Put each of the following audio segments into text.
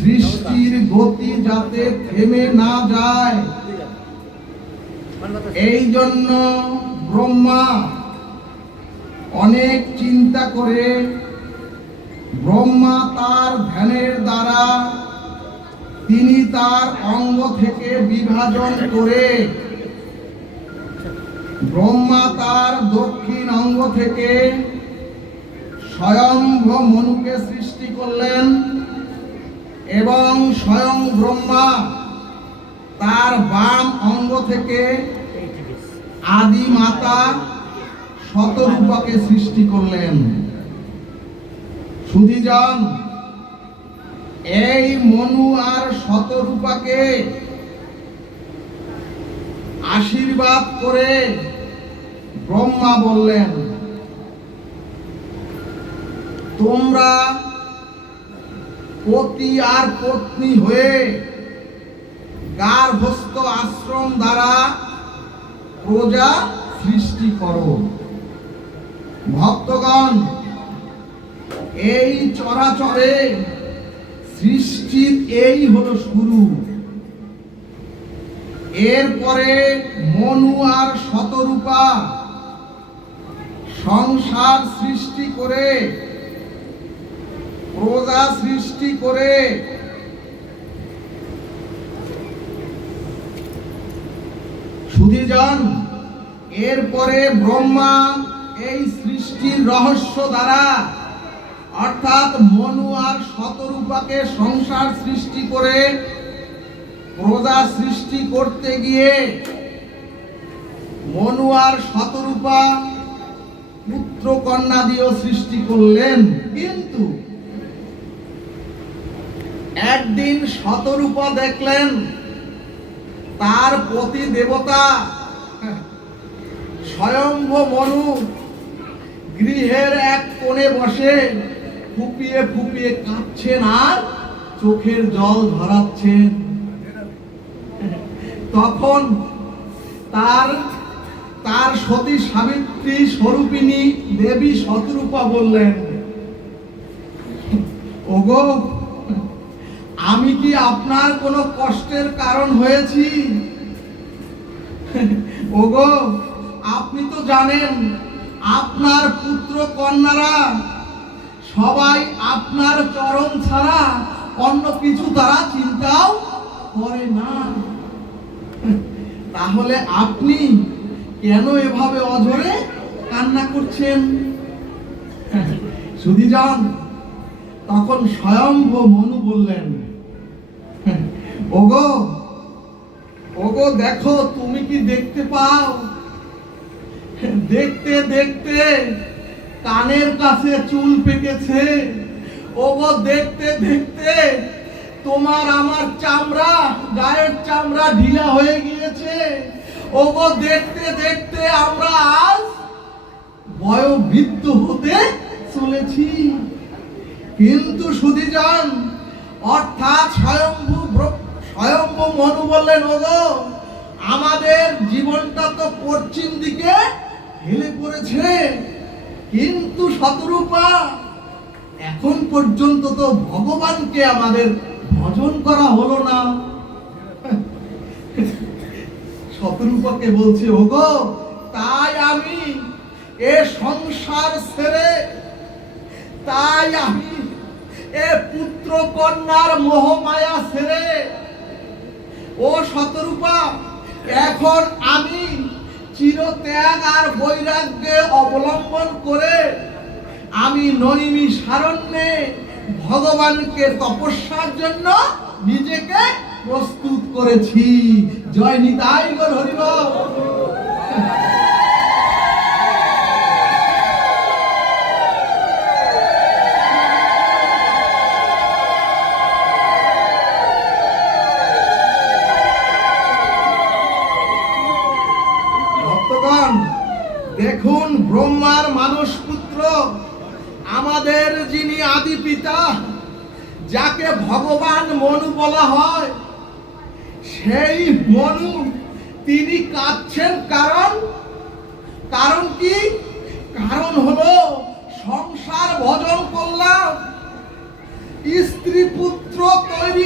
সৃষ্টির গতি যাতে থেমে না যায়, এই জন্য ব্রহ্মা অনেক চিন্তা করে ব্রহ্মা তার ধ্যানের দ্বারা তিনি তার অঙ্গ থেকে বিভাজন করে ব্রহ্মা তার দক্ষিণ অঙ্গ থেকে স্বয়ম্ভ মনুকে সৃষ্টি করলেন এবং স্বয়ং ব্রহ্মা তার বাম অঙ্গ থেকে আদি মাতা শতরূপাকে সৃষ্টি করলেন। সুধীজন, এই মনু আর শতরূপাকে আশীর্বাদ করে ব্রহ্মা বললেন, তোমরা পতি আর পত্নী হয়ে গার্হস্থ আশ্রম দ্বারা প্রজা সৃষ্টি করো। ভক্তগণ, এই চরাচরে সৃষ্টির এই হলো শুরু। এরপরে মনু আর শতরূপা সংসার সৃষ্টি করে প্রজা সৃষ্টি করে সুধীজন, এরপরে ব্রহ্মা এই সৃষ্টির রহস্য দ্বারা অর্থাৎ মনু আর শতরূপাকে সংসার সৃষ্টি করে প্রজা সৃষ্টি করতে গিয়ে মনু আর শতরূপা পুত্র কন্যা দিয়েও সৃষ্টি করলেন। কিন্তু একদিন শতরূপা দেখলেন তার পতি দেবতা স্বয়ম্ভ মনু গৃহের এক কোণে বসে ফুপিয়ে ফুপিয়ে কাঁদছেন আর চোখের জল ঝরাচ্ছেন। তখন তার সতী সাবিত্রী স্বরূপিণী দেবী শতরূপা বললেন, ওগো, আমি কি আপনার কোনো কষ্টের কারণ হয়েছি? ওগো, আপনি তো জানেন আপনার পুত্র কন্যারা সবাই আপনার চরণ ছাড়া অন্য কিছু তারা চিন্তাও করে না। তাহলে আপনি কেন এভাবে অঝরে কান্না করছেন? সুধীজন, তখন স্বয়ম্ভ মনু বললেন, ওগো ওগো দেখো, তুমি কি দেখতে পাও? দেখতে দেখতে কানের কাছে চুল পেকেছে। ওগো দেখতে দেখতে তোমার আমার চামড়া, গায়ের চামড়া ঢিলা হয়ে গিয়েছে। ওগো দেখতে দেখতে আমরা আজ বয়োবৃদ্ধ হতে চলেছি। কিন্তু সুধীজন, অর্থাৎ স্বয়ম্ভ মনু বললেন, ওগো, আমাদের জীবনটা তো পশ্চিম দিকে হেলে পড়েছে। কিন্তু শতরূপা, এখন পর্যন্ত তো ভগবানকে আমাদের ভজন করা হলো না। শতরূপাকে বলছে, ওগো, তাই আমি এ সংসার ছেড়ে, তাই আমি এ পুত্র কন্যার মোহমায়া ছেড়ে, ও শতরূপা, এখন আমি চিরত্যাগ আর বৈরাগ্যে অবলম্বন করে আমি নৈমিষারণ্যে ভগবানকে তপস্যার জন্য নিজেকে প্রস্তুত করেছি। জয় নিতাই গৌর হরি বল। দেখুন, ব্রহ্মার মানস পুত্র আমাদের যিনি আদি পিতা, যাকে ভগবান মনু বলা হয়, সেই মনু তিনি কাঁদছেন। কারণ কি? কারণ হলো সংসার ভজন করলাম, স্ত্রী পুত্র তৈরি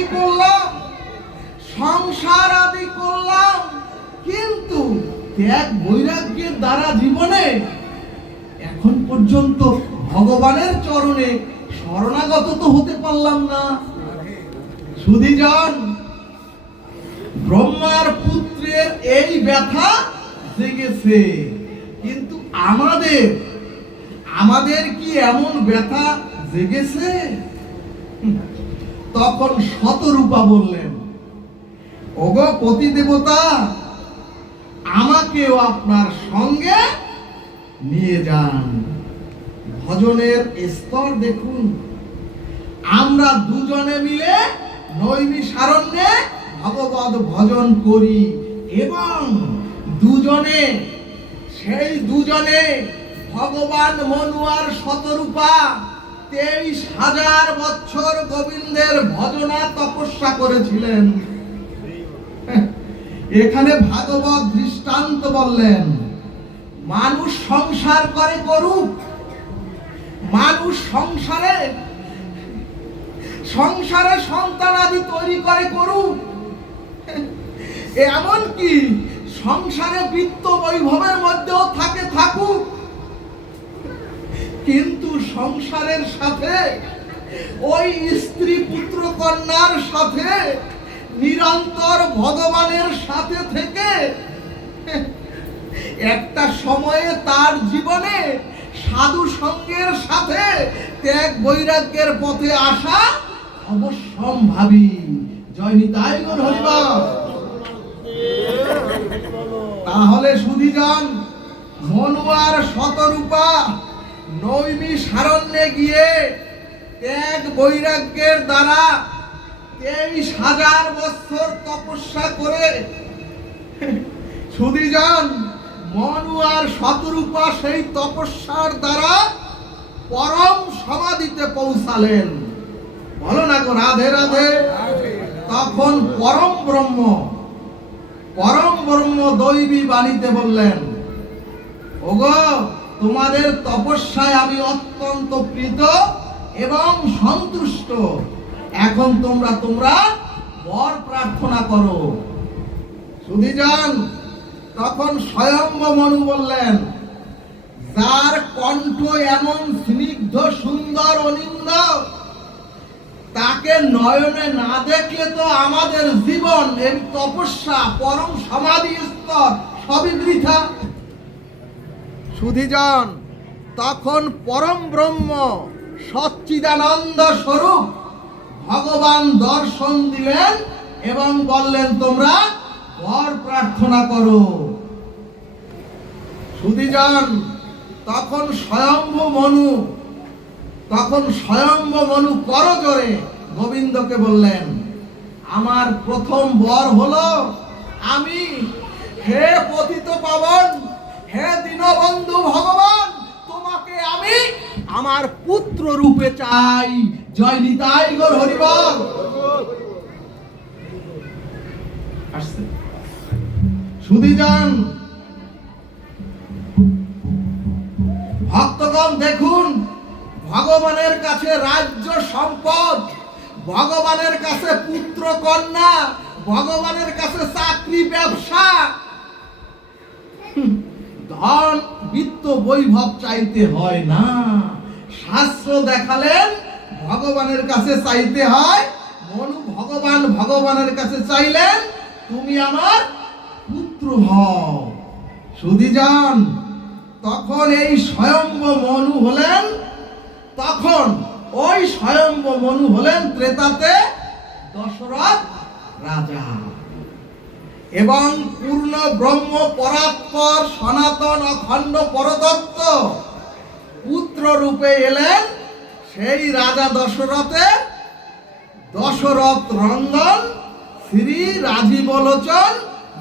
পর্যন্ত ভগবানের চরণে শরণাগত তো হতে পারলাম না। সুধীজন, ব্রহ্মার পুত্রের এই ব্যথা জেগেছে, কিন্তু আমাদের কি এমন ব্যথা জেগেছে? তখন শতরূপা বললেন, ওগো পতি দেবতা, আমাকেও আপনার সঙ্গে নিয়ে যান। ভজনের স্তর দেখুন, আমরা দুজনে মিলে নৈমিষারণ্যে ভগবত ভজন করি এবং দুজনে ভগবান মনু আর শতরূপা 23,000 বছর গোবিন্দের ভজনা তপস্যা করেছিলেন। এখানে ভাগবত দৃষ্টান্ত বললেন, মানুষ সংসার করে করুক, মানুষ সংসারে সন্তানাদি তৈরি করে করুক, এমনকি সংসারে বৃত্ত বৈভবের মধ্যেও থাকুক, কিন্তু সংসারের সাথে ওই স্ত্রী পুত্র কন্যার সাথে নিরন্তর ভগবানের সাথে থেকে একটা সময়ে তার জীবনে সাধু সঙ্গের সাথে ত্যাগ বৈরাগ্যের পথে আসা অবশ্যম্ভাবী। জয় নিতাই গৌর হরিবল। তাহলে সুধীজন, মনু আর শতরূপা নৈমিষারণ্যে গিয়ে ত্যাগ বৈরাগ্যের দ্বারা 23,000 বছর তপস্যা করে, সুধীজন, মনু আর শতরূপা সেই তপস্যার দ্বারা পরম সমাধিতে পৌঁছালেন। বলো না গো রাধে রাধে। তখন পরম ব্রহ্ম দৈবী বাণীতে বললেন, ওগো, তোমাদের তপস্যায় আমি অত্যন্ত প্রীত এবং সন্তুষ্ট। এখন তোমরা বর প্রার্থনা করো। সুধীজন, তখন স্বয়ম্ভ মনু বললেন, যার কণ্ঠ এমন স্নিগ্ধ সুন্দর অনিন্দ, তাকে নয়নে না দেখলে তো আমাদের জীবন, এই তপস্যা, পরম সমাধি স্তর সবই বৃথা। সুধীজন, তখন পরম ব্রহ্ম সচ্চিদানন্দ স্বরূপ ভগবান দর্শন দিলেন এবং বললেন, তোমরা বর প্রার্থনা করো। সুধীজন, তখন স্বয়ম্ভ মনু করজোড়ে গোবিন্দকে বললেন, আমার প্রথম বর হলো, আমি, হে পতিত পাবন, হে দীনবন্ধু ভগবান, তোমাকে আমি আমার পুত্র রূপে চাই। জয় নিতাই গৌর হরিবল। সুধীজন, ভক্তগণ দেখুন, ভগবানের কাছে রাজ্য সম্পদ, ভগবানের কাছে পুত্র কন্যা, ভগবানের কাছে চাকরি ব্যবসা, ধন বিত্ত বৈভব চাইতে হয় না। শাস্ত্র দেখালেন ভগবানের কাছে চাইতে হয়। মনু ভগবানের কাছে চাইলেন, তুমি আমার পুত্র হও। সুধীজন, তখন এই স্বয়ম্ভ মনু হলেন ত্রেতাতে দশরথ রাজা, এবং পূর্ণ ব্রহ্ম পরাৎপর সনাতন অখণ্ড পরতত্ত্ব পুত্র রূপে এলেন সেই রাজা দশরথ রঞ্জন শ্রী রাজীবলোচন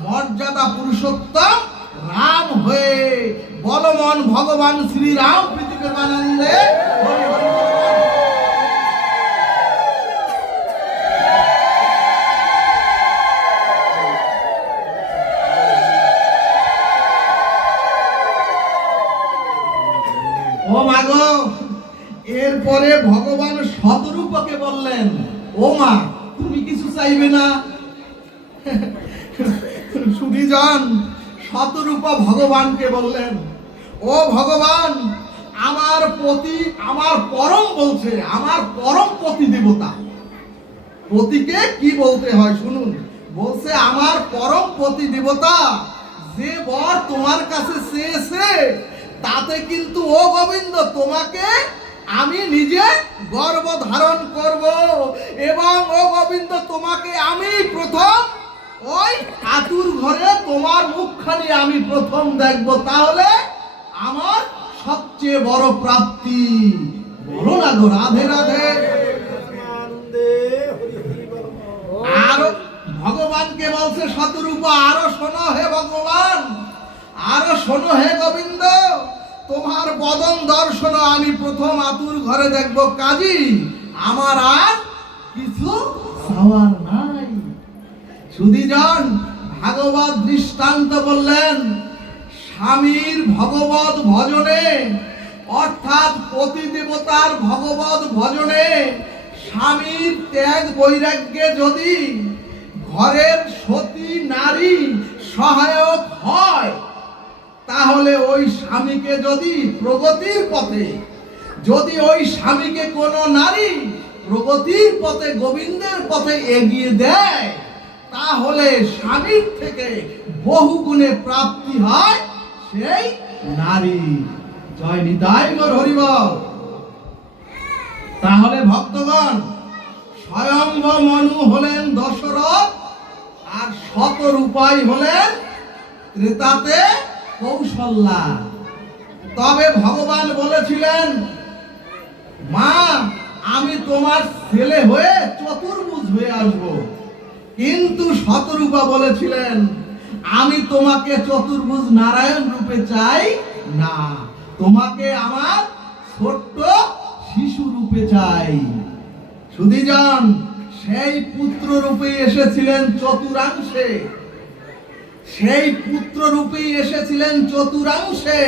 মর্যাদা পুরুষোত্তম রাম হয়ে বলমন ভগবান শ্রীরাম প্রীতিপ্রেমানন্দে। ও মাগো, এরপরে ভগবান শতরূপাকে বললেন, ও মা, তুমি কিছু চাইবে না? সুধীজন, শতরূপা ভগবানকে বললেন, ও ভগবান, আমার পতি, আমার পরম বলছে, আমার পরম পতি দেবতা। পতিকে কি বলতে হয় শুনুন, বলছে আমার পরম পতি দেবতা যে বর তোমার কাছে চেয়েছে, তাতে কিন্তু ও গোবিন্দ তোমাকে আমি নিজে গর্ভ ধারণ করব, এবং ও গোবিন্দ তোমাকে আমি প্রথম ওই আতুর ঘরে তোমার মুখখানি আমি প্রথম দেখব, তাহলে আমার সবচেয়ে বড় প্রাপ্তি। বলো না গো রাধে রাধে। আরো ভগবানকে বলছে শতরূপা, আরো শোনো হে ভগবান, আরো শোনো হে গোবিন্দ, তোমার বদন দর্শন আমি প্রথম আতুর ঘরে দেখব, কাজী আমার আর কিছু চাওয়ার নাই। সুধীজন ভাগবত দৃষ্টান্ত বললেন, স্বামীর ভগবত ভজনে অর্থাৎ পতি দেবতার ভগবত ভজনে স্বামীর ত্যাগ বৈরাগ্যে যদি ঘরের সতী নারী সহায়ক হয়, তাহলে ওই স্বামীকে যদি প্রগতির পথে, যদি ওই স্বামীকে কোনো নারী প্রগতির পথে গোবিন্দের পথে এগিয়ে দেয়, তাহলে স্বামীর থেকে বহু গুণে প্রাপ্তি হয় সেই নারী। জয় নিতাই গৌর হরি বল। তাহলে ভক্তগণ, স্বয়ম্ভ মনু হলেন দশরথ, আর শতরূপাই হলেন ত্রেতাতে কৌশল্যা। তবে ভগবান বলেছিলেন, মা আমি তোমার ছেলে হয়ে চতুর্ভুজ হয়ে আসবো, কিন্তু শতরূপা বলেছিলেন আমি তোমাকে চতুর্ভুজ নারায়ণ রূপে চাই না, তোমাকে আমার ছোট্ট শিশু রূপে চাই। সুধীজন সেই পুত্র রূপে এসেছিলেন চতুরাংশে, সেই পুত্র রূপে এসেছিলেন চতুরাংশে,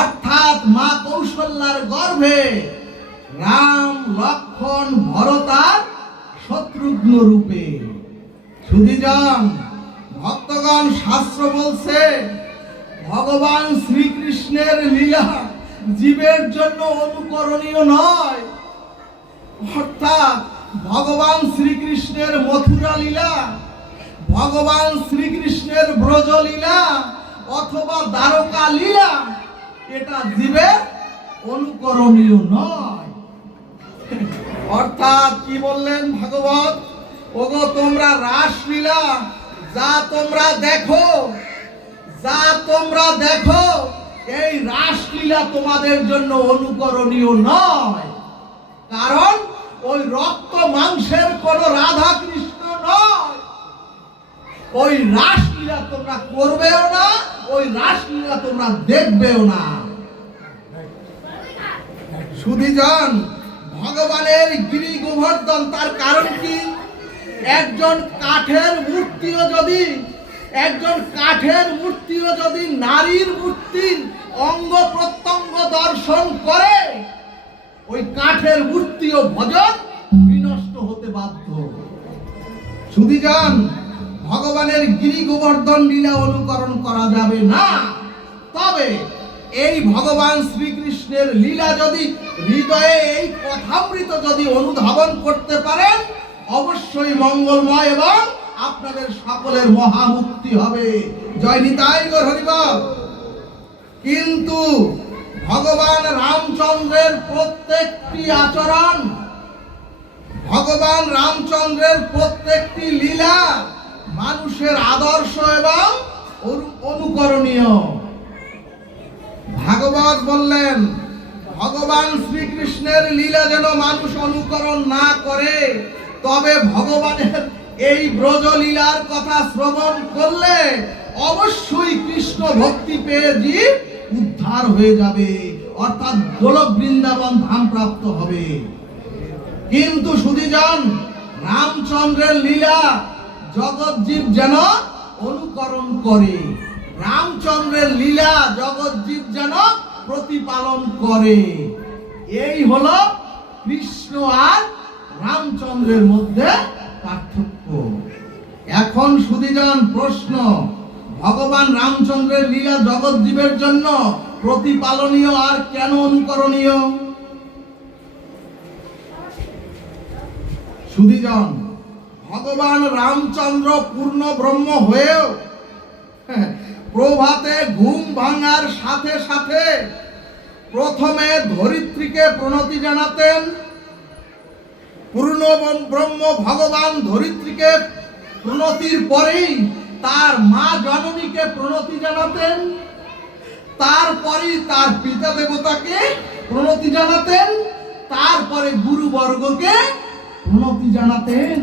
অর্থাৎ মা কৌশল্যার গর্ভে রাম লক্ষ্মণ ভরতার শত্রুঘ্ন রূপে। সুধীজন ভক্তগণ, শাস্ত্র বলছে ভগবান শ্রীকৃষ্ণের লীলা জীবের জন্য অনুকরণীয় নয়, অর্থাৎ ভগবান শ্রীকৃষ্ণের মথুরা লীলা, ভগবান শ্রীকৃষ্ণের ব্রজ লীলা অথবা দ্বারকা লীলা, এটা জীবের অনুকরণীয় নয়। অর্থাৎ কি বললেন ভাগবত, ওগো তোমরা রাসলীলা যা তোমরা দেখো, যা তোমরা দেখো, এই রাসলীলা তোমাদের জন্য অনুকরণীয় নয়, কারণ ওই রক্ত মাংসের কোন রাধা কৃষ্ণ নয়। ওই রাসলীলা তোমরা করবেও না, ওই রাসলীলা তোমরা দেখবেও না। সুধীজন ভগবানের গিরি গোবর্ধন, তার কারণ কি? একজন কাঠের মূর্তিও যদি নারীর মূর্তির অঙ্গ প্রত্যঙ্গ দর্শন করে, ওই কাঠের মূর্তিও ভজন বিনষ্ট হতে বাধ্য। সুধীজন ভগবানের গিরি গোবর্ধন লীলা অনুকরণ করা যাবে না, তবে এই ভগবান শ্রীকৃষ্ণের লীলা যদি হৃদয়ে এই কথামৃত যদি অনুধাবন করতে পারেন, অবশ্যই মঙ্গলময় এবং আপনাদের সকলের মহামুক্তি হবে। জয় নিতাই গৌর হরি বল। কিন্তু ভগবান রামচন্দ্রের প্রত্যেকটি আচরণ, ভগবান রামচন্দ্রের প্রত্যেকটি লীলা মানুষের আদর্শ এবং অনুকরণীয়। ভাগবত বললেন ভগবান শ্রীকৃষ্ণের লীলা যেন মানুষ অনুকরণ না করে, তবে ভগবানের এই ব্রজ লীলার কথা শ্রবণ করলে অবশ্যই কৃষ্ণ ভক্তি পেয়ে জীব উদ্ধার হয়ে যাবে, অর্থাৎ গোলক বৃন্দাবন ধাম প্রাপ্ত হবে। কিন্তু সুধীজন রামচন্দ্রের লীলা জগৎ জীব যেন অনুকরণ করে, রামচন্দ্রের লীলা জগৎ জীব যেন প্রতিপালন করে। এই হলো কৃষ্ণ আর রামচন্দ্রের মধ্যে পার্থক্য। এখন সুধীজন প্রশ্ন, ভগবান রামচন্দ্রের লীলা জগৎ জীবের জন্য প্রতিপালনীয় আর কেন অনুকরণীয়? সুধীজন, ভগবান রামচন্দ্র পূর্ণ ব্রহ্ম হয়েও প্রভাতে ঘুম ভাঙার সাথে সাথে প্রথমে ধরিত্রীকে প্রণতি জানাতেন। পূর্ণ ব্রহ্ম ভগবান ধরিত্রীকে প্রণতির পরেই তার মা জননীকে প্রণতি জানাতেন, তারপরেই তার পিতা দেবতাকে প্রণতি জানাতেন, তারপরে গুরুবর্গকে প্রণতি জানাতেন।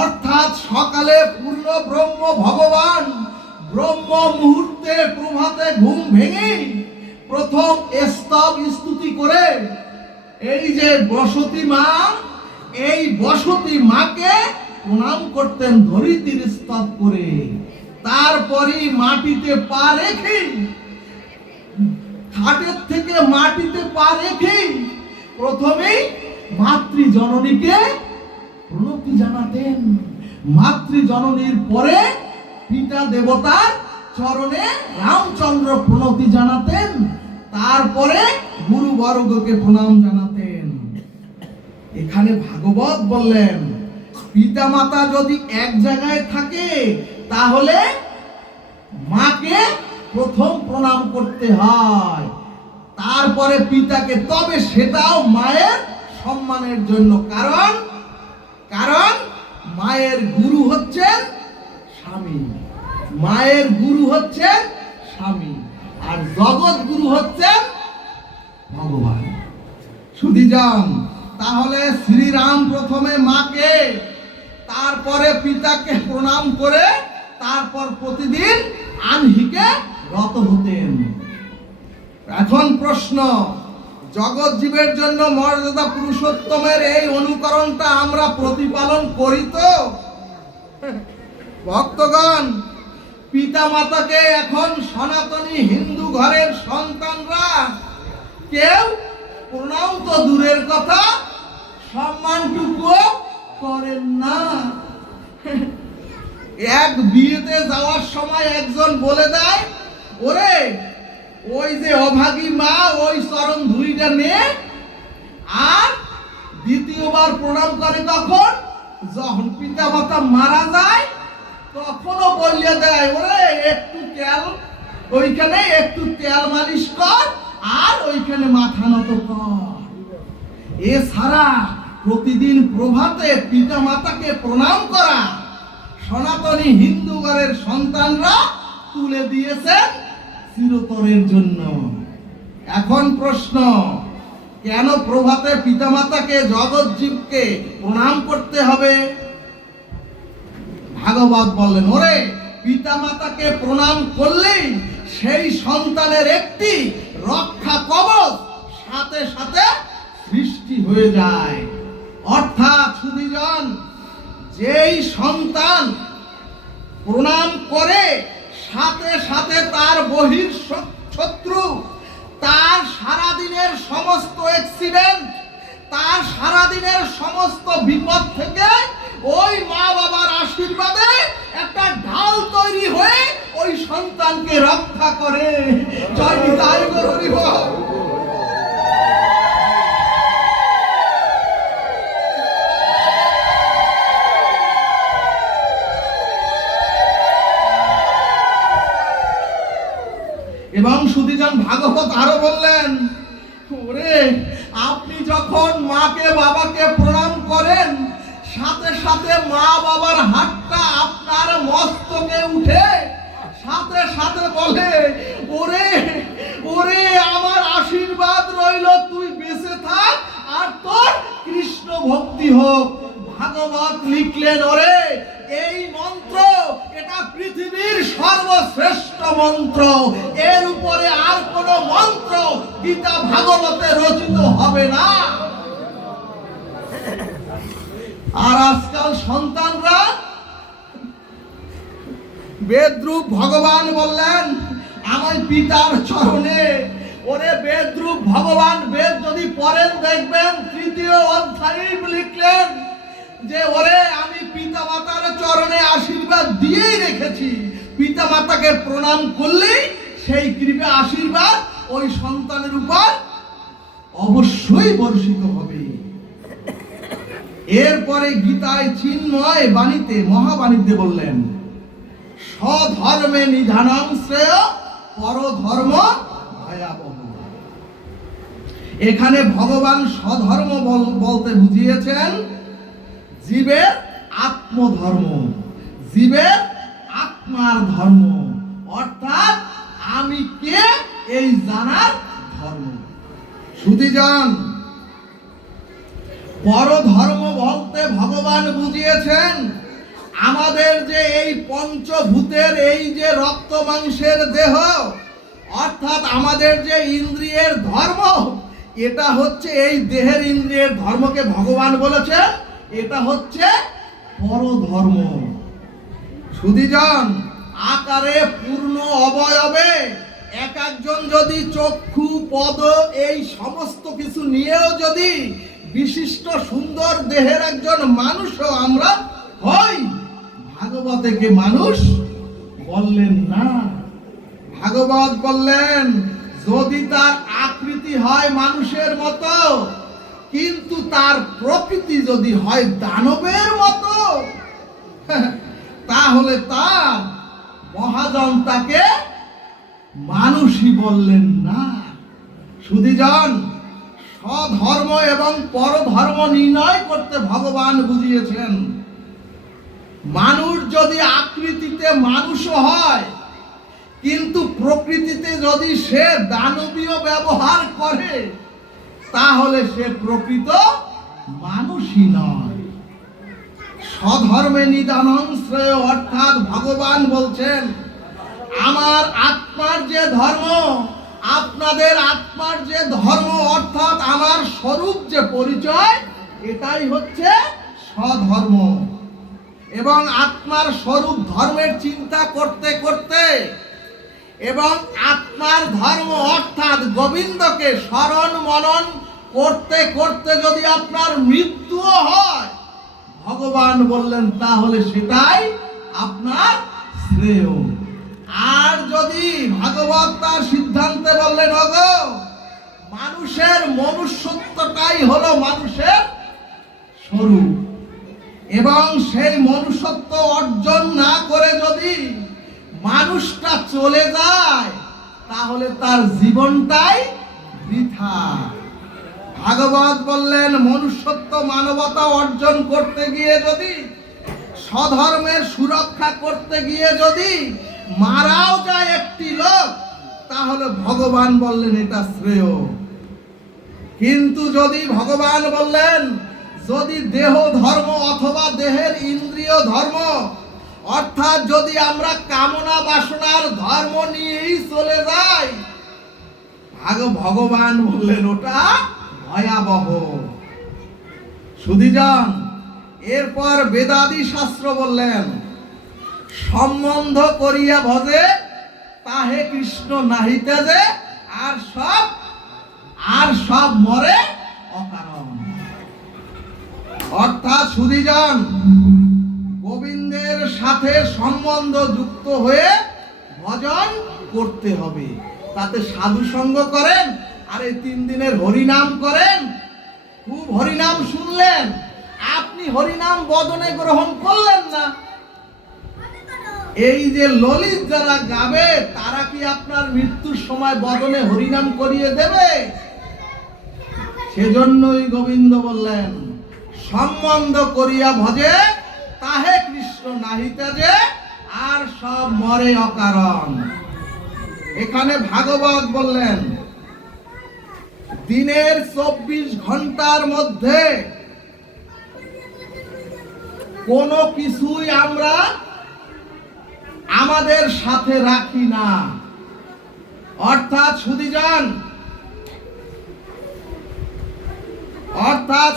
অর্থাৎ সকালে পূর্ণ ব্রহ্ম ভগবান ব্রহ্ম মুহূর্তে প্রভাতে ঘুম ভেঙে প্রথম স্তব স্তুতি করে এই যে বসতি মা, এই বসতি মাকে প্রণাম করতেন ধরিত্রীর স্তব করে। তারপরে মাটিতে পা রেখে, খাটের থেকে মাটিতে পা রেখে প্রথমেই মাতৃ জননীকে প্রণতি জানাতেন। মাতৃ জননীর পরে পিতা দেবতার চরণে রামচন্দ্র প্রণতি জানাতেন, তারপরে গুরুবর্গকে প্রণাম জানাতেন। এখানে ভাগবত বললেন পিতা মাতা যদি এক জায়গায় থাকে তাহলে মাকে প্রথম প্রণাম করতে হয়, তারপরে পিতাকে, তবে সেটাও মায়ের সম্মানের জন্য। কারণ মায়ের গুরু হচ্ছেন স্বামী, মায়ের গুরু হচ্ছেন স্বামী, আর জগৎ গুরু হচ্ছেন ভগবান। সুধীজন, তাহলে শ্রীরাম প্রথমে মাকে, তারপরে পিতাকে প্রণাম করে তারপর প্রতিদিন আহ্নিকে রত হতেন। এখন প্রশ্ন, জগৎ জীবের জন্য মর্যাদা পুরুষোত্তমের এই অনুকরণটা আমরা প্রতিপালন করি তো? ভক্তগণ, পিতা মাতাকে এখন সনাতনী হিন্দু ঘরের সন্তানরা কেউ প্রণাম তো দূরের কথা, সম্মানটুকু করেন না। এক বিয়েতে যাওয়ার সময় একজন বলে দেয়, ওরে ওই যে অভাগী মা, ওই চরণ ধুলিটা নে। আর দ্বিতীয়বার প্রণাম করে তখন যখন পিতা মাতা মারা যায় তখনও বলিয়ে দেয়, ওরে একটু তেল, ওইখানে একটু তেল মালিশ কর আর ওইখানে মাথা নত কর। এছাড়া প্রতিদিন প্রভাতে পিতা মাতাকে প্রণাম করা সনাতনী হিন্দু ঘরের সন্তানরা তুলে দিয়েছেন চিরতরের জন্য। এখন প্রশ্ন, কেন প্রভাতে পিতামাতাকে, জগৎ জীবকে প্রণাম করতে হবে? ভাগবত বললেন, ওরে পিতামাতাকে প্রণাম করলেই সেই সন্তানের একটি রক্ষা কবচ সাথে সাথে সৃষ্টি হয়ে যায়। অর্থাৎ সুধীজন, যেই সন্তান প্রণাম করে সাথে সাথে তার বহির শত্রু, তার সারাদিনের সমস্ত অ্যাক্সিডেন্ট, তার সারাদিনের সমস্ত বিপদ থেকে ওই মা বাবার আশীর্বাদে একটা ঢাল তৈরি হয়ে ওই সন্তানকে রক্ষা করে। জয় নিতাই গৌর হরি বল। এবং সুধীজন, ভাগবত আরো বললেন, ওরে আপনি যখন মাকে বাবাকে প্রণাম করেন সাথে সাথে মা বাবার হাতটা আপনার মস্তকে উঠে সাথে সাথে বলে, ওরে ওরে আমার আশীর্বাদ রইল, তুই বেঁচে থাক আর তোর কৃষ্ণ ভক্তি হোক। ভাগবত লিখলেন, ওরে এই মন্ত্র এটা পৃথিবীর সর্বশ্রেষ্ঠ মন্ত্র, এর উপরে আর কোন মন্ত্র গীতা ভাগবতে রচিত হবে না। আর আজকাল সন্তানরা বেদরূপ ভগবান বললেন আমার পিতার চরণে। ওরে বেদরূপ ভগবান, বেদ যদি পড়েন দেখবেন 3য় অধ্যায়ে লিখলেন যে ওরে আমি পিতা মাতার চরণে আশীর্বাদ দিয়েই রেখেছি, পিতা মাতাকে প্রণাম করলেই সেই কৃপা আশীর্বাদ ওই সন্তানের উপর অবশ্যই বর্ষিত হবে। এরপরে গীতায় চিন্ময় বাণীতে মহাবাণীতে বললেন, স্বধর্মে নিধানং শ্রেয় পরধর্ম ভয়াবহ। এখানে ভগবান স্বধর্ম বলতে বুঝিয়েছেন জীবের আত্মধর্ম, জীবের আত্মার ধর্ম, অর্থাৎ আমি কে এই জানার ধর্ম। সুধীজন, পরধর্ম বলতে ভগবান বুঝিয়েছেন আমাদের যে এই পঞ্চভূতের এই যে রক্ত মাংসের দেহ, অর্থাৎ আমাদের যে ইন্দ্রিয়ের ধর্ম, এটা হচ্ছে এই দেহের ইন্দ্রিয়ের ধর্মকে ভগবান বলেছে এটা হচ্ছে পরধর্ম। সুধীজন, আকারে পূর্ণ অবয়বে এক একজন যদি চক্ষু পদ এই সমস্ত কিছু নিয়েও যদি বিশিষ্ট সুন্দর দেহের একজন মানুষও আমরা হই, ভাগবতে কে মানুষ বললেন না। ভাগবত বললেন যদি তার আকৃতি হয় মানুষের মতো, কিন্তু তার প্রকৃতি যদি হয় দানবের মতো, তাহলে তার মহাজন তাকে মানুষই বললেন না। সুধীজন, স্বধর্ম এবং পরধর্ম নির্ণয় করতে ভগবান বুঝিয়েছেন মানুষ যদি আকৃতিতে মানুষও হয়, কিন্তু প্রকৃতিতে যদি সে দানবীয় ব্যবহার করে, তাহলে সে প্রকৃত মানুষই নয়। স্বধর্মে নিদানং শ্রেয়, অর্থাৎ ভগবান বলছেন আমার আত্মার যে ধর্ম, আপনাদের আত্মার যে ধর্ম, অর্থাৎ আমার স্বরূপ যে পরিচয়, এটাই হচ্ছে স্বধর্ম। এবং আত্মার স্বরূপ ধর্মের চিন্তা করতে করতে এবং আত্মার ধর্ম অর্থাৎ গোবিন্দকে স্মরণ মনন করতে করতে যদি আপনার মৃত্যুও হয়, ভগবান বললেন তাহলে সেটাই আপনার শ্রেয়। আর যদি ভাগবত তার সিদ্ধান্তে বললেন ওগো মানুষের মনুষ্যত্বটাই হলো মানুষের স্বরূপ, এবং সেই মনুষ্যত্ব অর্জন না করে যদি মানুষটা চলে যায়, তাহলে তার জীবনটাই বৃথা। ভাগবত বললেন মনুষ্যত্ব মানবতা অর্জন করতে গিয়ে যদি, স্বধর্মের সুরক্ষা করতে গিয়ে যদি মারাও যায় একটি লোক, তাহলে ভগবান বললেন এটা শ্রেয়। কিন্তু যদি ভগবান বললেন যদি দেহ ধর্ম অথবা দেহের ইন্দ্রিয় ধর্ম, অর্থাৎ যদি আমরা কামনা বাসনার ধর্ম নিয়েই চলে যাই, ভগবান বললেন ওটা ভয়াবহ। সুধীজন, এরপর বেদাদি শাস্ত্র বললেন সম্বন্ধ করিয়া ভজে তাহে কৃষ্ণ নাহিতে যে, আর সব মরে অকারণ। অর্থাৎ সুধীজন, গোবিন্দের সাথে সম্বন্ধ যুক্ত হয়ে ভজন করতে হবে। তাতে সাধু সঙ্গ করেন আর এই 3 দিনের হরিনাম করেন, খুব হরিনাম শুনলেন, আপনি হরিনাম বদনে গ্রহণ করলেন না। এই যে ললিত যারা গাবে, তারা কি আপনার মৃত্যুর সময় বদনে হরিনাম করিয়ে দেবে? সেজন্যই গোবিন্দ বললেন সম্বন্ধ করিয়া ভজে তাহে কৃষ্ণ নাহিতে যে, আর সব মরে অকারণ। এখানে ভাগবত বললেন দিনের 24 ঘন্টার মধ্যে কোনো কিছুই আমরা আমাদের সাথে রাখি না। অর্থাৎ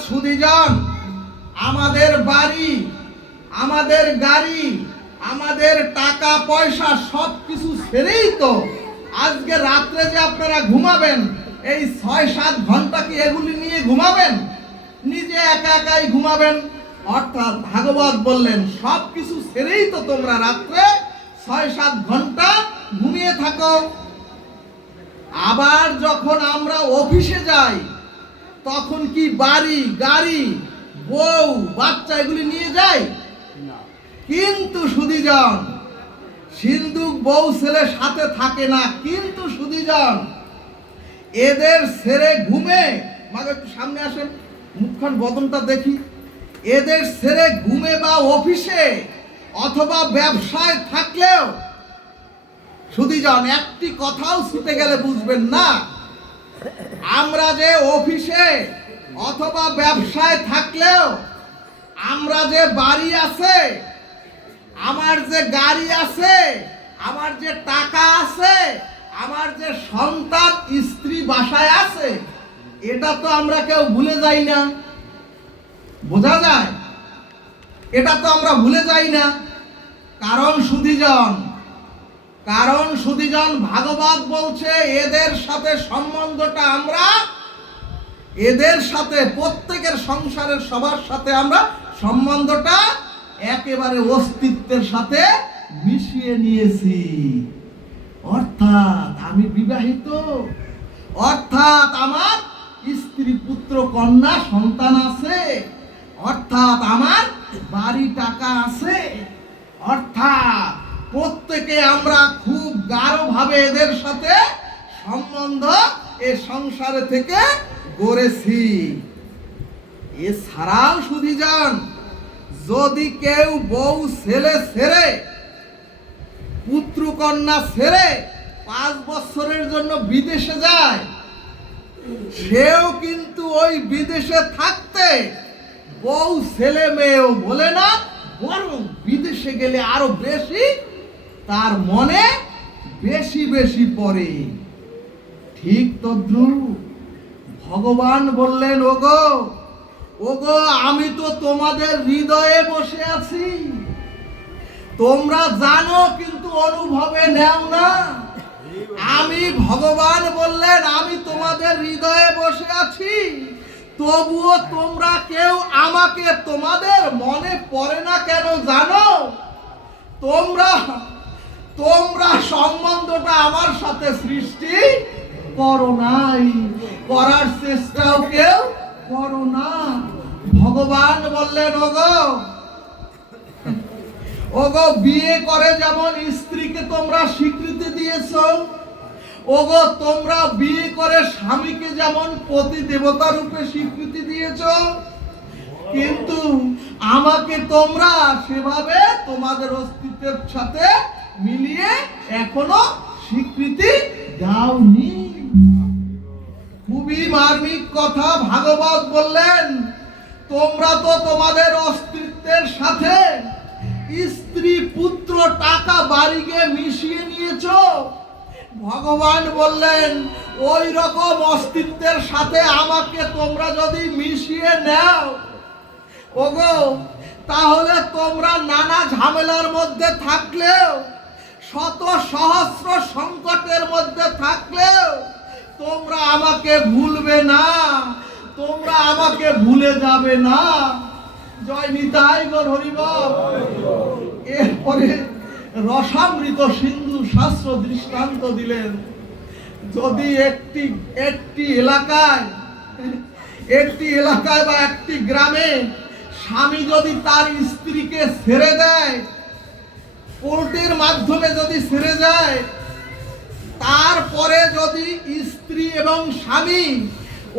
সুধীজন, আমাদের বাড়ি, আমাদের গাড়ি, আমাদের টাকা পয়সা সবকিছু ছেড়েই তো আজকে রাত্রে যে আপনারা ঘুমাবেন, এই 6-7 ঘন্টা কি এগুলি নিয়ে ঘুমাবেন? নিজে একা একাই ঘুমাবেন। অর্থাৎ ভাগবত বললেন সবকিছু ছেড়েই তো তোমরা রাত্রে 6-7 ঘন্টা ঘুমিয়ে থাকো। আবার যখন আমরা অফিসে যাই তখন কি বাড়ি গাড়ি বউ বাচ্চা এগুলি নিয়ে যাই? কিন্তু সুধীজন, সিন্ধুক বউ ছেলে সাথে থাকে না, কিন্তু সুধীজন এদের ছেড়ে ঘুমে, মাকে একটু সামনে আসেন, মুখখান বদনটা দেখি, এদের ছেড়ে ঘুমে বা অফিসে অথবা ব্যবসায় থাকলেও সুধীজন একটি কথাও ছুটে গেলে বুঝবেন না, আমরা যে অফিসে অথবা ব্যবসায় থাকলেও, আমরা যে বাড়ি আছে, আমার যে গাড়ি আছে, আমার যে টাকা আছে, আমার যে সন্তান স্ত্রী বাসায় আছে, এটা তো আমরা কেউ ভুলে যাই না। বোঝা যায়? এটা তো আমরা ভুলে যাই না। কারণ সুধীজন ভাগবত বলছে এদের সাথে সম্বন্ধটা আমরা, এদের সাথে প্রত্যেকের সংসারের সবার সাথে আমরা সম্বন্ধটা একেবারে অস্তিত্বের সাথে মিশিয়ে নিয়েছি। অর্থাৎ আমি বিবাহিত, অর্থাৎ আমার স্ত্রী পুত্র কন্যা সন্তান আছে, অর্থাৎ আমার বাড়ি টাকা আছে, অর্থাৎ প্রত্যেকে আমরা খুব গাঢ়ভাবে এদের সাথে সম্বন্ধ এ সংসারে থেকে গড়েছি। এছাড়াও সুধীজন যদি কেউ বউ ছেলে ছেড়ে পুত্র কন্যা ছেড়ে 5 বছরের জন্য বিদেশে যায়, সেও কিন্তু ওই বিদেশে থাকতে বউ ছেলে মেয়েও বলে না, বরং বিদেশে গেলে আরো বেশি তার মনে বেশি বেশি পড়ে। ঠিক তদ্রূপ ভগবান বললেন, ওগো ওগো আমি তো তোমাদের হৃদয়ে বসে আছি, তোমরা জানো কিন্তু অনুভবে নেও না। আমি ভগবান বললেন আমি তোমাদের হৃদয়ে বসে আছি, তবুও তোমরা কেউ আমাকে তোমাদের মনে পড়ে না কেন জানো? তোমরা সম্বন্ধটা আমার সাথে সৃষ্টি করো নাই, করার চেষ্টাও কেউ করো না। ভগবান বললেন, ওগো বিয়ে করে যেমন স্ত্রীকে তোমরা স্বীকৃতি দিয়েছো, ওগো তোমরা বিয়ে করে স্বামীকে যেমন পতি দেবতা রূপে স্বীকৃতি দিয়েছো, কিন্তু আমাকে তোমরা সেভাবে তোমাদের অস্তিত্বের সাথে মিলিয়ে এখনো স্বীকৃতি দাওনি। খুবই মার্মিক কথা ভাগবত বললেন, তোমরা তো তোমাদের অস্তিত্বের সাথে স্ত্রী পুত্র টাকা বাড়িকে মিশিয়ে নিয়েছো। ভগবান বললেন ওই রকম অস্তিত্বের সাথে আমাকে তোমরা যদি মিশিয়ে নাও, ওগো তাহলে তোমরা নানা ঝামেলার মধ্যে থাকলেও, শত সহস্র সংকটের মধ্যে থাকলেও তোমরা আমাকে ভুলবে না, তোমরা আমাকে ভুলে যাবে না। জয় নিতাই গৌর হরিবল। এরপরে রসামৃত সিন্ধু শাস্ত্র দৃষ্টান্ত দিলেন, যদি একটি এলাকায় বা একটি গ্রামে স্বামী যদি তার স্ত্রীকে ছেড়ে দেয়, কোর্টের মাধ্যমে যদি ছেড়ে যায়, তারপরে যদি স্ত্রী এবং স্বামী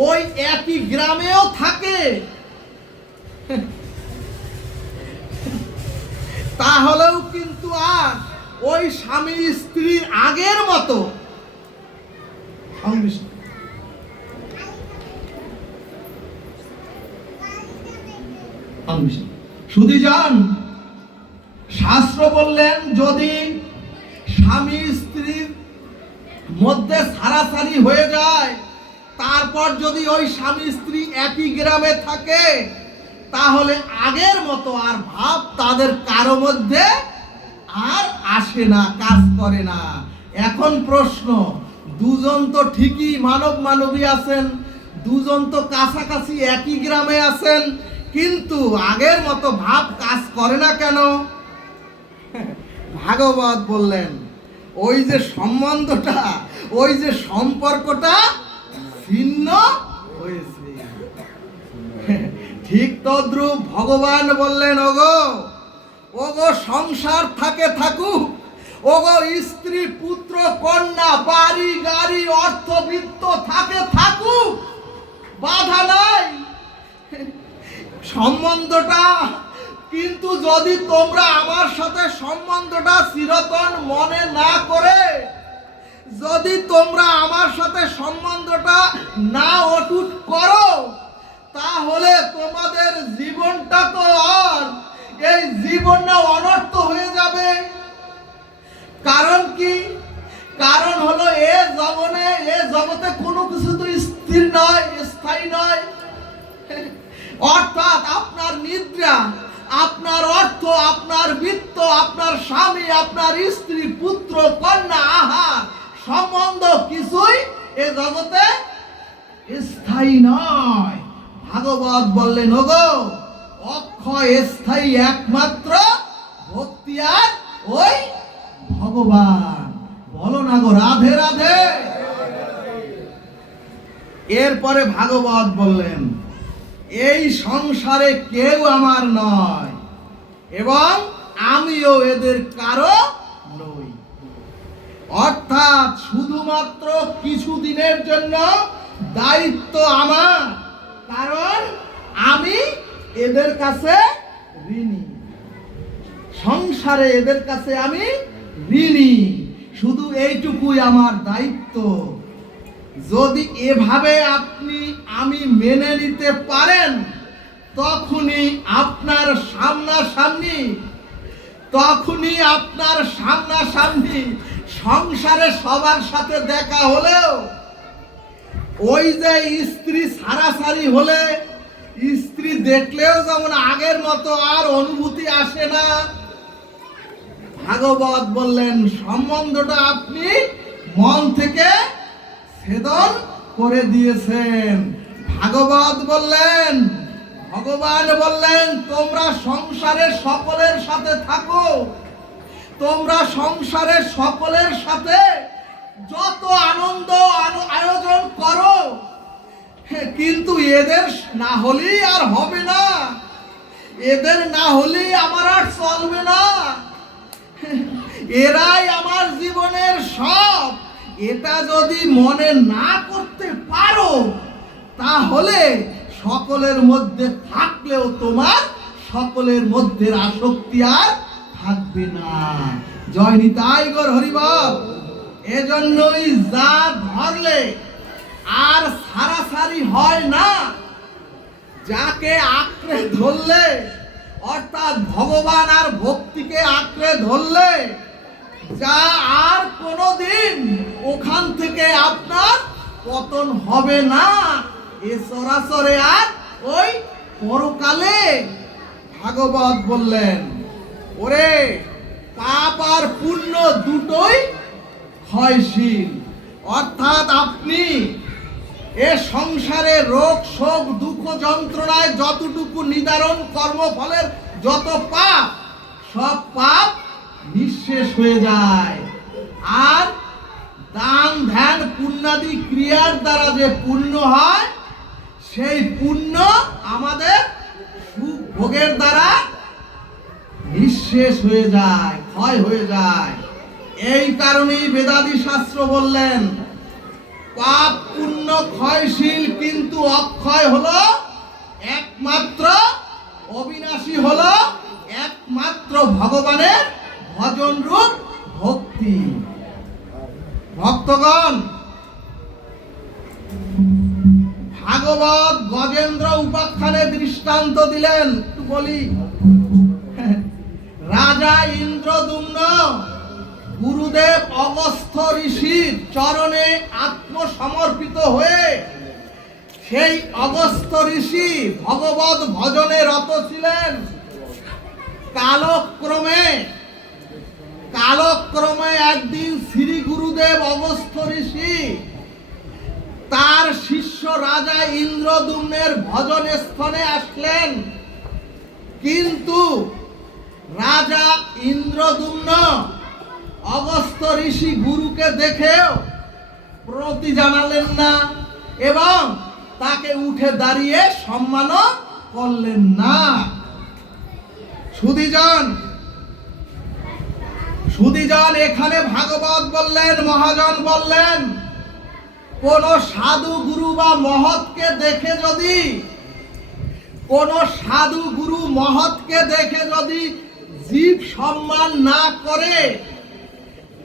ওই একই গ্রামেও থাকে, তাহলেও কিন্তু আর ওই স্বামী স্ত্রীর আগের মতো সুধীজন শাস্ত্র বললেন যদি স্বামী স্ত্রীর মধ্যে ছাড়াছাড়ি হয়ে যায়, তারপর যদি ওই স্বামী স্ত্রী একই গ্রামে থাকে, তাহলে আগের মতো আর ভাব তাদের কারো মধ্যে আর আসে না, কাজ করে না। এখন প্রশ্ন, দুজন তো ঠিকই মানবী আছেন, দুজন তো কাছাকাছি একই গ্রামে আছেন, কিন্তু আগের মতো ভাব কাজ করে না কেন? ভাগবত বললেন ওই যে সম্বন্ধটা ওই যে সম্পর্কটা ছিন্ন হয়েছে। ঠিক তদ্রূপ ভগবান বললেন, ওগো ওগো সংসার থাকে থাকুক, ওগো স্ত্রী পুত্র কন্যা বাড়ি গাড়ি অর্থবিত্ত থাকে থাকুক, বাধা নাই সম্বন্ধটা। কিন্তু যদি তোমরা আমার সাথে সম্বন্ধটা চিরতন মনে না করে, যদি তোমরা আমার সাথে সম্বন্ধটা না অটুট করো, তাহলে তোমাদের জীবনটা তো আর এই জীবনটা অনর্থ হয়ে যাবে। কারণ কি? কারণ হলো এ জগতে কোনো কিছু তো স্থির নয়, স্থায়ী নয়। অর্থাৎ আপনার নিদ্রা, আপনার অর্থ, আপনার বিত্ত, আপনার স্বামী, আপনার স্ত্রী, পুত্র, কন্যা, আহার, সম্বন্ধ কিছুই এ জগতে স্থায়ী নয়। ভাগবত বললেন, ওগো অক্ষয় স্থায়ী একমাত্র ভক্তি আর ওই ভগবান। বলো না গো রাধে রাধে। এরপরে ভাগবত বললেন, এই সংসারে কেউ আমার নয় এবং আমিও এদের কারো নই। অর্থাৎ শুধুমাত্র কিছুদিনের জন্য দায়িত্ব আমার, কারণ আমি এদের কাছে ঋণী। সংসারে এদের কাছে আমি ঋণী, শুধু এইটুকুই আমার দায়িত্ব। যদি এভাবে আমি মেনে নিতে পারেন, তখনই আপনার সামনাসামনি সংসারে সবার সাথে দেখা হলেও, ওই যে স্ত্রী সারাসারি হলে স্ত্রী দেখলেও যেমন আগের মতো আর অনুভূতি আসে না। ভাগবত বললেন, সম্বন্ধটা আপনি মন থেকে ছেদন করে দিয়েছেন। ভাগবত বললেন, ভগবান বললেন, তোমরা সংসারের সকলের সাথে থাকো, তোমরা সংসারের সকলের সাথে যত আনন্দ আয়োজন করো, কিন্তু এদের না হলেই আর হবে না, এদের না হলেই আমার আর চলবে না। এরাই আমার জীবনের সব। এটা যদি মনে না করতে পারো, তাহলে সকলের মধ্যে থাকলেও তোমার সকলের মধ্যে আসক্তি আর থাকবে না। জয় নিতাই গৌর হরিবল। এজন্যই যা ধরলে আর সারাসারি হয় না, যাকে আঁকড়ে ধরলে, অর্থাৎ ভগবান আর ভক্তিকে আঁকড়ে ধরলে, যা আর কোনোদিন ওখান থেকে আপনার পতন হবে না। এ সরাসরি আর ওই পরকালে। ভাগবত বললেন, ওরে পাপ আর পুণ্য দুটোই ক্ষয়শীল। অর্থাৎ আপনি এ সংসারে রোগ শোক দুঃখ যন্ত্রণায় যতটুকু নিদারণ কর্মফলের যত পাপ, সব পাপ নিঃশেষ হয়ে যায়। আর দান ধ্যান পুণ্যাদি ক্রিয়ার দ্বারা যে পুণ্য হয়, সেই পুণ্য আমাদের সুখ ভোগের দ্বারা নিঃশেষ হয়ে যায়, ক্ষয় হয়ে যায়। এই কারণেই বেদাদি শাস্ত্র বললেন, পাপ পুণ্য ক্ষয়শীল, কিন্তু অক্ষয় হলো একমাত্র, অবিনাশী হলো একমাত্র ভগবানের ভজন রূপ ভক্তি। ভক্তগণ, ভাগবত গজেন্দ্র উপাখ্যানে দৃষ্টান্ত দিলেন। একটু বলি, রাজা ইন্দ্রদ্যুম্ন গুরুদেব অগস্ত্য ঋষির চরণে আত্মসমর্পিত হয়ে সেই অগস্ত্য ঋষি ভগবত ভজনে রত ছিলেন। কালক্রমে একদিন শ্রী গুরুদেব অগস্ত্য ঋষি তার শিষ্য রাজা ইন্দ্রদ্যুম্নের ভজন স্থানে আসলেন। কিন্তু রাজা ইন্দ্রদ্যুম্ন অগস্ত্য ঋষি গুরুকে দেখেও প্রণতি জানালেন না এবং তাকে উঠে দাঁড়িয়ে সম্মানও করলেন না। সুধীজন এখানে ভাগবত বললেন, মহাজন বললেন, কোন সাধু গুরু বা মহৎকে দেখে যদি জীব সম্মান না করে,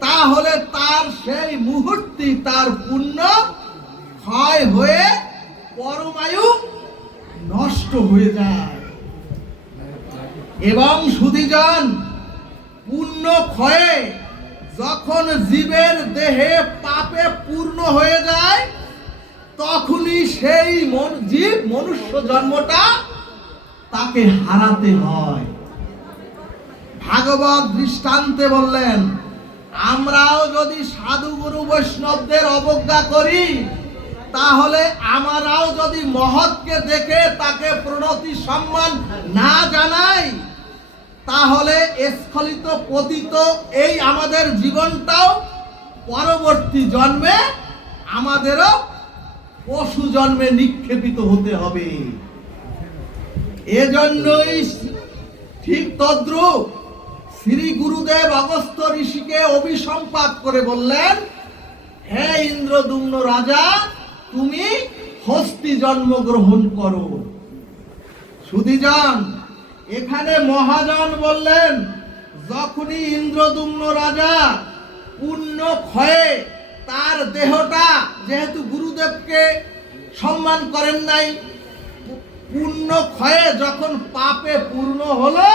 তাহলে তার সেই মুহূর্তে তার পুণ্য ক্ষয় হয়ে পরমায়ু নষ্ট হয়ে যায়। এবং সুধীজন, পুণ্য ক্ষয়ে যখন জীবের দেহে পাপে পূর্ণ হয়ে যায়, তখনই সেই জীব মনুষ্য জন্মটা তাকে হারাতে হয়। ভাগবত দৃষ্টান্তে বললেন, আমরাও যদি সাধু গুরু বৈষ্ণবদের অবজ্ঞা করি, তাহলে আমরাও যদি মহৎকে দেখে তাকে প্রণতি সম্মান না জানাই, তাহলে স্খলিত পতিত এই আমাদের জীবনটাও পরবর্তী জন্মে আমাদেরও পশু জন্মে নিক্ষেপিত হতে হবে। এজন্যই ঠিক তদ্রূপ শ্রী গুরুদেব অগস্ত্য ঋষিকে অভিসম্পাত করে বললেন, হে ইন্দ্রদ্যুম্ন রাজা, তুমি হস্তি জন্মগ্রহণ করো। সুধীজন, এখানে মহাজন বললেন, যখনই ইন্দ্রদ্যুম্ন রাজা পুণ্য ক্ষয়ে তার দেহটা, যেহেতু গুরুদেবকে সম্মান করেন নাই, পুণ্য ক্ষয়ে যখন পাপে পূর্ণ হলো,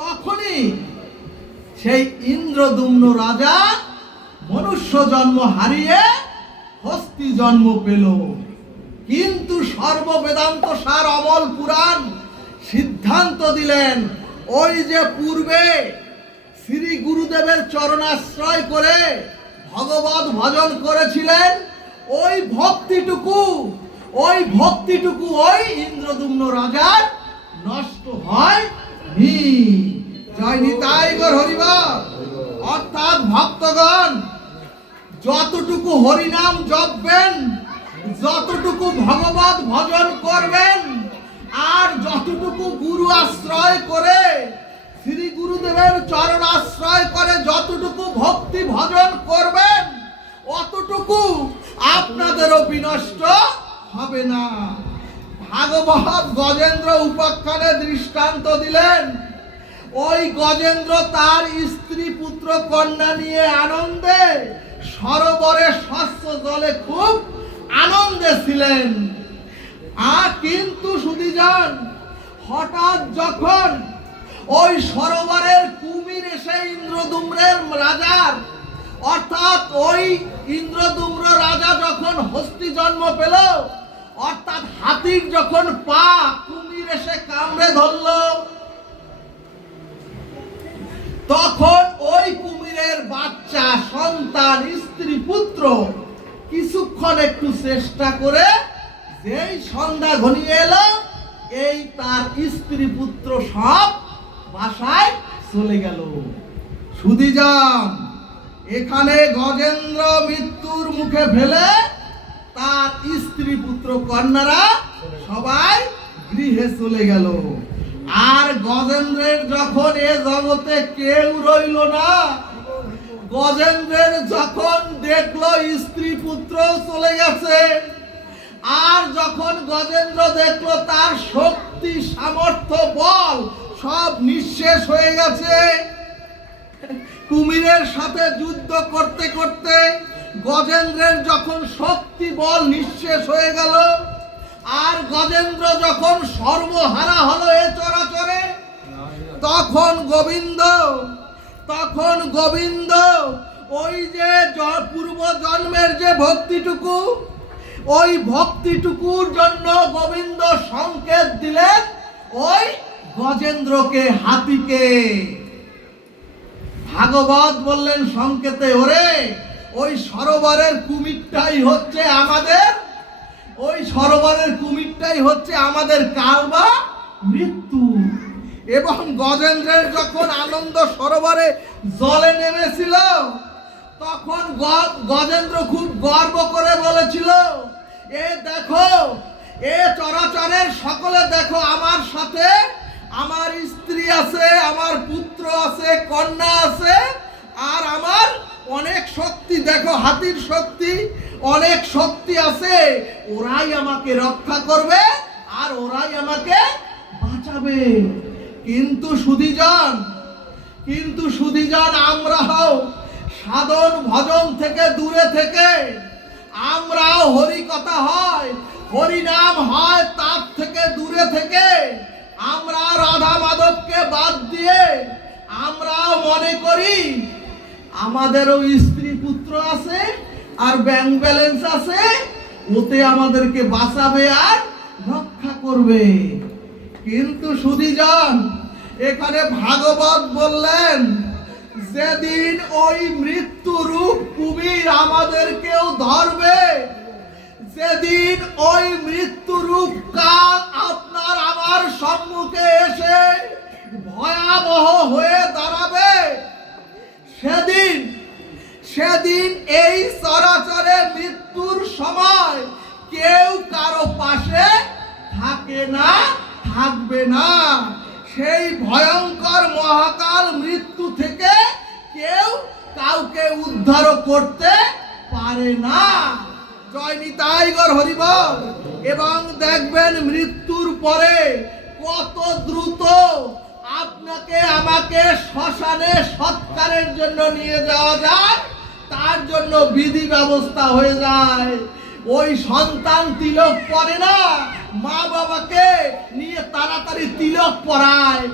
তখনই সেই ইন্দ্রদ্যুম্ন রাজা মনুষ্য জন্ম হারিয়ে হস্তি জন্ম পেল। কিন্তু সর্ববেদান্ত সার অমল পুরাণ সিদ্ধান্ত দিলেন, ওই যে পূর্বে শ্রী গুরুদেবের চরণাশ্রয় করে ভগবত ভজন করেছিলেন, ওই ভক্তিটুকু ওই ইন্দ্রদ্যুম্ন রাজার নষ্ট হয়নি। জয় নিতাই গৌর হরিবল। অর্থাৎ ভক্তগণ, যতটুকু হরিনাম জপবেন, যতটুকু ভগবত ভজন করবেন, আর যতটুকু গুরু আশ্রয় করে, শ্রী গুরুদেবের চরণ আশ্রয় করে যতটুকু ভক্তি ভজন করবেন, অতটুকু আপনাদেরও বিনষ্ট হবে না। ভাগবত গজেন্দ্র উপাখ্যানে দৃষ্টান্ত দিলেন, ওই গজেন্দ্র তার স্ত্রী পুত্র কন্যা নিয়ে আনন্দে সরোবরে স্বচ্ছ জলে খুব আনন্দে ছিলেন। কিন্তু সুধীজন, হঠাৎ যখন ওই সরোবরের কুমির এসে ইন্দ্রদ্যুম্নের রাজার, অর্থাৎ ওই ইন্দ্রদ্যুম্ন রাজা যখন হস্তি জন্ম পেল, অর্থাৎ হাতির যখন পা কুমির এসে কামড়ে ধরল, তখন ওই কুমিরের বাচ্চা সন্তান স্ত্রী পুত্র কিছুক্ষণ একটু চেষ্টা করে, যেই সন্ধ্যা ঘনিয়ে এলো, এই তার স্ত্রী পুত্র সব বাসায় চলে গেল। সুধীজন, এখানে গজেন্দ্র মৃত্যুর মুখে ফেলে তার স্ত্রী পুত্র কন্যারা সবাই গৃহে চলে গেল। আর গজেন্দ্রের যখন এ জগতে কেউ রইল না, গজেন্দ্রের যখন দেখলো স্ত্রী পুত্র চলে গেছে, আর যখন গজেন্দ্র দেখলো তার শক্তি সামর্থ্য বল সব নিঃশেষ হয়ে গেছে, কুমিরের সাথে যুদ্ধ করতে করতে গজেন্দ্রের যখন শক্তি বল নিঃশেষ হয়ে গেল, আর গজেন্দ্র যখন সর্বহারা হলো এ চরাচরে, তখন গোবিন্দ ওই যে পূর্ব জন্মের যে ভক্তিটুকু, ওই ভক্তিটুকুর জন্য গোবিন্দ সংকেত দিলেন ওই গজেন্দ্রকে, হাতিকে। ভাগবত বললেন সংকেতে, ওরে ওই সরোবরের কুমিরটাই হচ্ছে আমাদের কাল বা মৃত্যু। এবং গজেন্দ্রের যখন আনন্দ সরোবরে জলে নেমেছিল, তখন গজেন্দ্র খুব গর্ব করে বলেছিল, এ দেখো, এ চরাচরের সকলে দেখো, আমার সাথে আমার স্ত্রী আছে, আমার পুত্র আছে, কন্যা আছে, আর আমার অনেক শক্তি, দেখো হাতির শক্তি, অনেক শক্তি আছে, ওরাই আমাকে রক্ষা করবে আর ওরাই আমাকে বাঁচাবে। কিন্তু সুধীজন আমরাও সাধন ভজন থেকে দূরে থেকে, আমরাও হরি কথা হয়, হরি নাম হয়, তার থেকে দূরে থেকে আমরা রাধা মাধবকে বাদ দিয়ে আমরাও মনে করি আমাদেরও স্ত্রী পুত্র আছে আর ব্যাংক ব্যালেন্স আছে, ওতে আমাদেরকে বাঁচাবে আর রক্ষা করবে। কিন্তু সুধীজন, এখানে ভাগবত বললেন, যেদিন ওই মৃত্যু রূপ কুমির আমাদেরকেও ধরবে, যেদিন ওই মৃত্যু রূপ কাল আপনার আমার সম্মুখে এসে ভয়াবহ হয়ে দাঁড়াবে, সেদিন এই চরাচরে মৃত্যুর সময় কেউ কারো পাশে থাকে না, থাকবে না। সেই ভয়ঙ্কর মহাকাল মৃত্যু থেকে কেউ কাউকে উদ্ধার করতে পারে না। জয় নিতাই গৌর হরি বল। এবং দেখবেন মৃত্যুর পরে কত দ্রুত আপনাকে আমাকে শ্মশানে সৎকারের জন্য নিয়ে যাওয়া যায়, তার জন্য বিধি ব্যবস্থা হয়ে যায়। ওই সন্তান তিলক পরে না, মা বাবাকে নিয়ে তাড়াতাড়ি তিলক পরায়।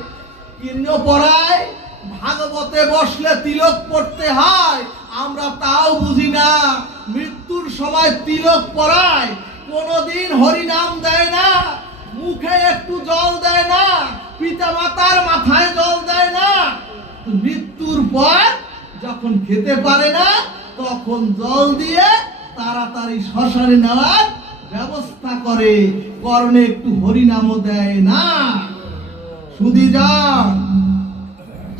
কেন পরায়? ভাগবতে বসলে তিলক পড়তে হয়, আমরা তাও বুঝি না। মৃত্যুর সময় তিলক পরায়, কোনোদিন হরি নাম দেয় না, মুখে একটু জল দেয় না, পিতা মাতার মাথায় জল দেয় না। মৃত্যুর পর যখন খেতে পারে না, তখন জল দিয়ে তাড়াতাড়ি শ্মশানে নেওয়ার ব্যবস্থা করে, কর্ণে একটু হরিনামও দেয় না। সুধীজন,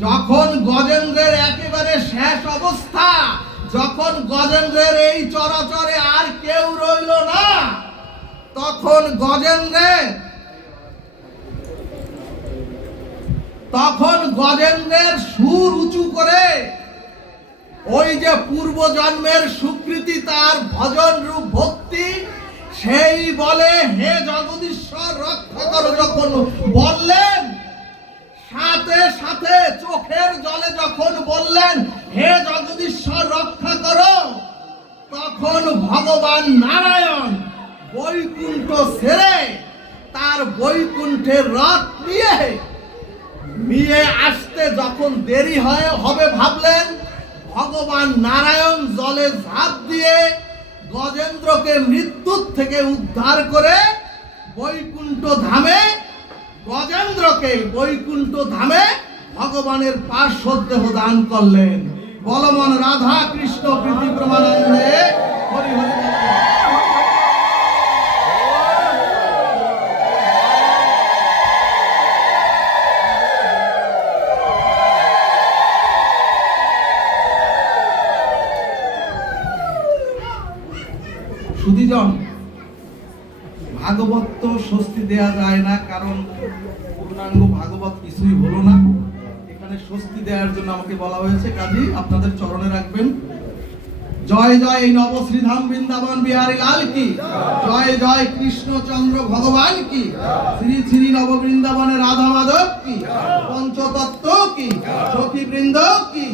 যখন গজেন্দ্রের একেবারে শেষ অবস্থা, যখন গজেন্দ্রের এই চরাচরে আর কেউ রইল না, তখন গজেন্দ্রের সুর উঁচু করে, ওই যে পূর্ব জন্মের স্বীকৃতি, তার ভজন রূপ ভক্তি, সেই বলে, হে জগদীশ্বর রক্ষা করো যখন বললেন, সাথে সাথে চোখের জলে যখন বললেন হে জগদীশ্বর রক্ষা করো, তখন ভগবান নারায়ণ বৈকুণ্ঠ ছেড়ে তার বৈকুণ্ঠের রথ নিয়ে আসতে যখন দেরি হবে ভাবলেন, ভগবান নারায়ণ জলে ঝাঁপ দিয়ে গজেন্দ্রকে মৃত্যুর থেকে উদ্ধার করে গজেন্দ্রকে বৈকুণ্ঠ ধামে ভগবানের পার্শ্বদেহ দান করলেন। বলমন রাধা কৃষ্ণ প্রীতি প্রমানন্দে হরি হরি। সুধীজন, ভাগবত তো স্বস্তি দেয়া যায় না, কারণ পূর্ণাঙ্গ ভাগবত কিছুই হলো না। এখানে স্বস্তি দেওয়ার জন্য আমাকে বলা হয়েছে, কাজী আপনাদের চরণে রাখবেন। জয় জয় এই নবশ্রীধাম বৃন্দাবন বিহারী লাল কি জয়, জয় কৃষ্ণচন্দ্র ভগবান কি, শ্রী শ্রী নব বৃন্দাবনে রাধা মাধব কি, পঞ্চতত্ত্ব কি, সখী বৃন্দ কি।